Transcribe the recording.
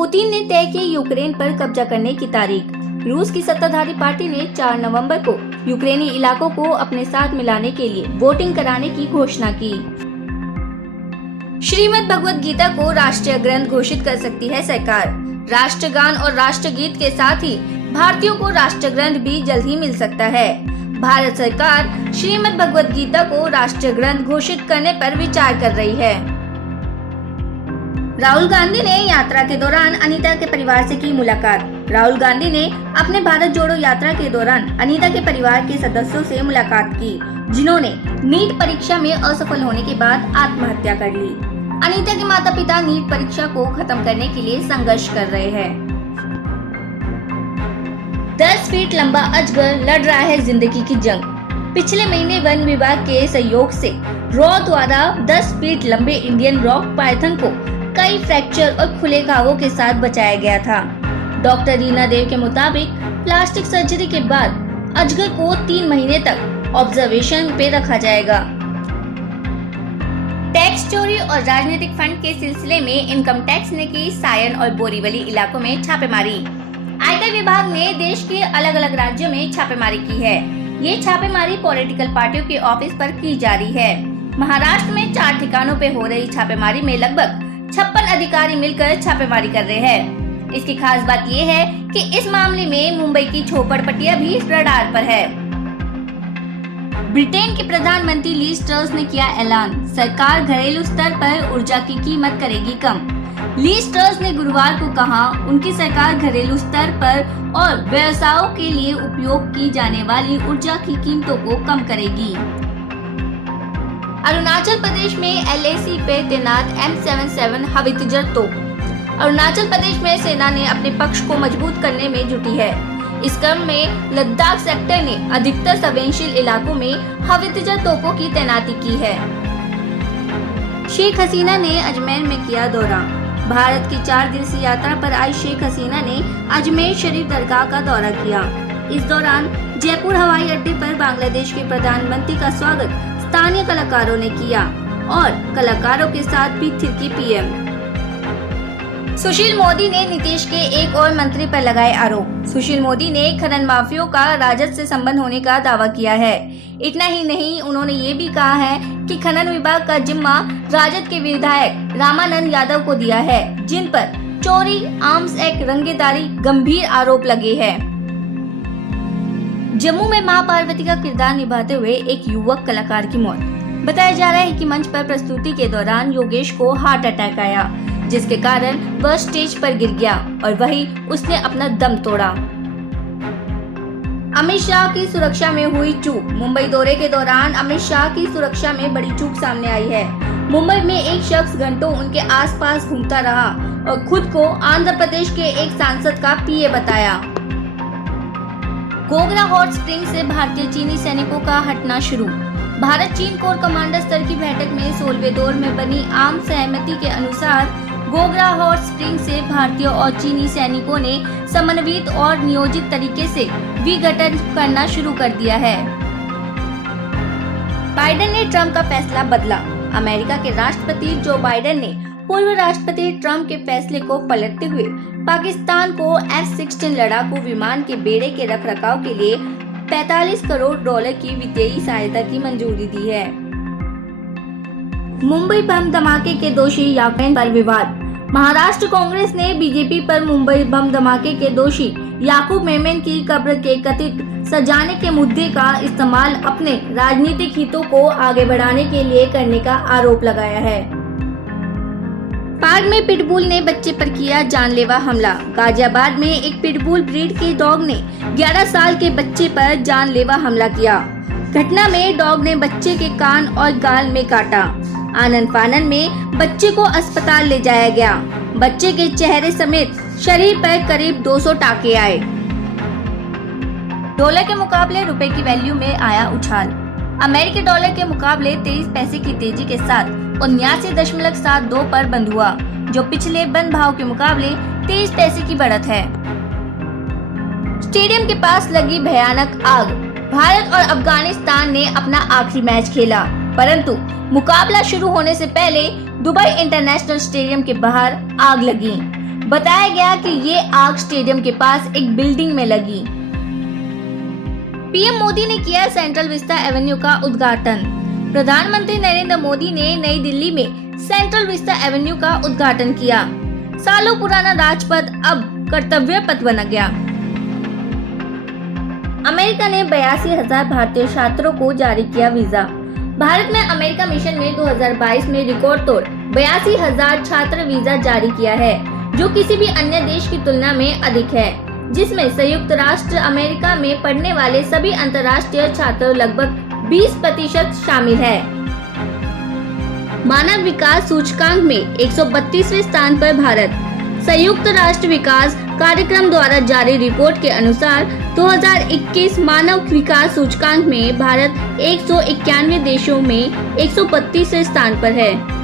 Putin ने तय की यूक्रेन पर कब्जा करने की तारीख। रूस की सत्ताधारी पार्टी ने 4 नवंबर को यूक्रेनी इलाकों को अपने साथ मिलाने के लिए वोटिंग कराने की घोषणा की। श्रीमद् भगवत गीता को राष्ट्रीय ग्रंथ घोषित कर सकती है सरकार। राष्ट्रगान और राष्ट्रगीत के साथ ही भारतीयों को राष्ट्रीय ग्रंथ भी जल्द ही मिल सकता है। भारत सरकार श्रीमद् भगवत गीता को राष्ट्रीय ग्रंथ घोषित करने पर विचार कर रही है। राहुल गांधी ने यात्रा के दौरान अनीता के परिवार से की मुलाकात। राहुल गांधी ने अपने भारत जोड़ो यात्रा के दौरान अनीता के परिवार के सदस्यों से मुलाकात की, जिन्होंने नीट परीक्षा में असफल होने के बाद आत्महत्या कर ली। अनीता के माता पिता नीट परीक्षा को खत्म करने के लिए संघर्ष कर रहे हैं। 10 फीट लंबा अजगर लड़ रहा है जिंदगी की जंग। पिछले महीने वन विभाग के सहयोग से रॉ द्वारा 10 फीट लंबे इंडियन रॉक पाइथन को कई फ्रैक्चर और खुले घावों के साथ बचाया गया था। डॉक्टर रीना देव के मुताबिक प्लास्टिक सर्जरी के बाद अजगर को 3 महीने तक ऑब्जर्वेशन पे रखा जाएगा। टैक्स चोरी और राजनीतिक फंड के सिलसिले में इनकम टैक्स ने की सायन और बोरीवली इलाकों में छापेमारी। आयकर विभाग ने देश के अलग अलग राज्यों में छापेमारी की है। ये छापेमारी पॉलिटिकल पार्टियों के ऑफिस पर की जा रही है। महाराष्ट्र में 4 ठिकानों पे हो रही छापेमारी में लगभग 56 अधिकारी मिलकर छापेमारी कर रहे हैं। इसकी खास बात ये है कि इस मामले में मुंबई की झोपड़पट्टियां भी रडार पर है। ब्रिटेन के प्रधानमंत्री लीज ट्रस ने किया ऐलान, सरकार घरेलू स्तर पर ऊर्जा की कीमत करेगी कम। लीज ट्रस ने गुरुवार को कहा, उनकी सरकार घरेलू स्तर पर और व्यवसायों के लिए उपयोग की जाने वाली ऊर्जा की कीमतों को कम करेगी। अरुणाचल प्रदेश में LAC पे तैनात M77 हवाईजहाज तोप। अरुणाचल प्रदेश में सेना ने अपने पक्ष को मजबूत करने में जुटी है। इस क्रम में लद्दाख सेक्टर ने अधिकतर संवेदनशील इलाकों में हवाईजहाज तोपों की तैनाती की है। शेख हसीना ने अजमेर में किया दौरा। भारत की 4 दिवसीय यात्रा पर आई शेख हसीना ने अजमेर शरीफ दरगाह का दौरा किया। इस दौरान जयपुर हवाई अड्डे पर बांग्लादेश के प्रधानमंत्री का स्वागत स्थानीय कलाकारों ने किया और कलाकारों के साथ भी थिरकी PM। सुशील मोदी ने नीतीश के एक और मंत्री पर लगाए आरोप। सुशील मोदी ने खनन माफियों का राजद से संबंध होने का दावा किया है। इतना ही नहीं, उन्होंने ये भी कहा है कि खनन विभाग का जिम्मा राजद के विधायक रामानंद यादव को दिया है, जिन पर चोरी, आर्म्स एक्ट, रंगेदारी गंभीर आरोप लगे हैं। जम्मू में मां पार्वती का किरदार निभाते हुए एक युवक कलाकार की मौत। बताया जा रहा है कि मंच पर प्रस्तुति के दौरान योगेश को हार्ट अटैक आया, जिसके कारण वह स्टेज पर गिर गया और वहीं उसने अपना दम तोड़ा। अमित शाह की सुरक्षा में हुई चूक। मुंबई दौरे के दौरान अमित शाह की सुरक्षा में बड़ी चूक सामने आई है। मुंबई में एक शख्स घंटों उनके आसपास घूमता रहा और खुद को आंध्र प्रदेश के एक सांसद का PA बताया। गोगरा हॉट स्प्रिंग से भारतीय चीनी सैनिकों का हटना शुरू। भारत चीन कोर कमांडर स्तर की बैठक में 16वें दौर में बनी आम सहमति के अनुसार गोगरा हॉट स्प्रिंग से भारतीय और चीनी सैनिकों ने समन्वित और नियोजित तरीके से विघटन करना शुरू कर दिया है। बाइडेन ने ट्रंप का फैसला बदला। अमेरिका के राष्ट्रपति जो बाइडेन ने पूर्व राष्ट्रपति ट्रंप के फैसले को पलटते हुए पाकिस्तान को F-16 लड़ाकू विमान के बेड़े के रखरखाव के लिए $45 करोड़ की वित्तीय सहायता की मंजूरी दी है। मुंबई बम धमाके के दोषी याकूब पर विवाद। महाराष्ट्र कांग्रेस ने बीजेपी पर मुंबई बम धमाके के दोषी याकूब मेमन की कब्र के कथित सजाने के मुद्दे का इस्तेमाल अपने राजनीतिक हितों को आगे बढ़ाने के लिए करने का आरोप लगाया है। पार्क में पिटबुल ने बच्चे पर किया जानलेवा हमला। गाजियाबाद में एक पिटबुल ब्रीड के डॉग ने 11 साल के बच्चे पर जानलेवा हमला किया। घटना में डॉग ने बच्चे के कान और गाल में काटा। आनन फानन में बच्चे को अस्पताल ले जाया गया। बच्चे के चेहरे समेत शरीर पर करीब 200 टाके आए। डॉलर के मुकाबले रुपए की वैल्यू में आया उछाल। अमेरिकी डॉलर के मुकाबले 23 पैसे की तेजी के साथ 79.72 पर बंद हुआ, जो पिछले बंद भाव के मुकाबले 23 पैसे की बढ़त है। स्टेडियम के पास लगी भयानक आग। भारत और अफगानिस्तान ने अपना आखिरी मैच खेला, परंतु मुकाबला शुरू होने से पहले दुबई इंटरनेशनल स्टेडियम के बाहर आग लगी। बताया गया कि ये आग स्टेडियम के पास एक बिल्डिंग में लगी। पीएम मोदी ने किया सेंट्रल विस्टा एवेन्यू का उद्घाटन। प्रधानमंत्री नरेंद्र मोदी ने नई दिल्ली में सेंट्रल विस्टा एवेन्यू का उद्घाटन किया। सालों पुराना राजपथ अब कर्तव्य पथ बन गया। अमेरिका ने 82,000 भारतीय छात्रों को जारी किया वीजा। भारत में अमेरिका मिशन ने 2022 में रिकॉर्ड तोड़ 82,000 छात्र वीजा जारी किया है, जो किसी भी अन्य देश की तुलना में अधिक है, जिसमें संयुक्त राष्ट्र अमेरिका में पढ़ने वाले सभी अंतर्राष्ट्रीय छात्र लगभग 20% शामिल है। मानव विकास सूचकांक में 132वें स्थान पर भारत। संयुक्त राष्ट्र विकास कार्यक्रम द्वारा जारी रिपोर्ट के अनुसार 2021 मानव विकास सूचकांक में भारत 191 देशों में 132वें स्थान पर है।